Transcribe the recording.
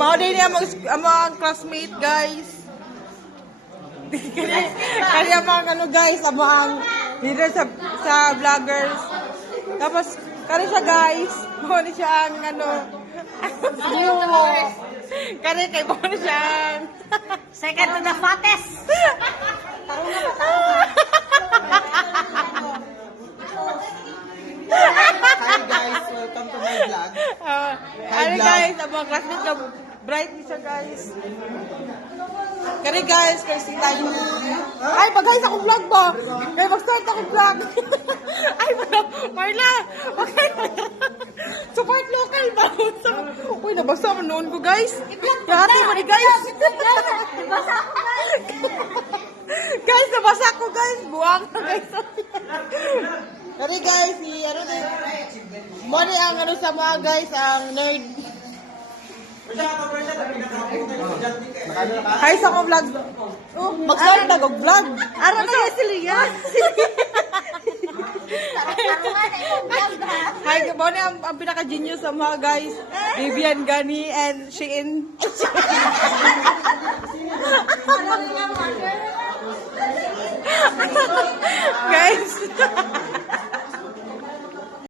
Mao din niya ang classmate, guys. Kaya mga ano guys, ang leader sa vloggers. Tapos, kaya siya guys, muna siya ang ano, kaya kay muna siya ang Second to the fattest. Hi guys, welcome to my vlog. Ano guys, ang mga classmates ka, bright niya siya guys. Kaya guys, kasi tayo. Ay, guys, ako vlog ba? Kaya mag-start ako vlog. Ay, Marla, okay. Support local ba? Uy, nabasa mo noon ko guys. Hati mo ni guys. Guys, nabasa ko guys. Buwang na guys. Kaya guys, ano din. Mali ang ano sa mga guys, ang nerd. Hi sa ko vlog. Oh, mag-start na ko vlog. Araw na yung siliya. Hi, mo na ang pinaka-genius sa mga guys. Vivian Gani and Shein.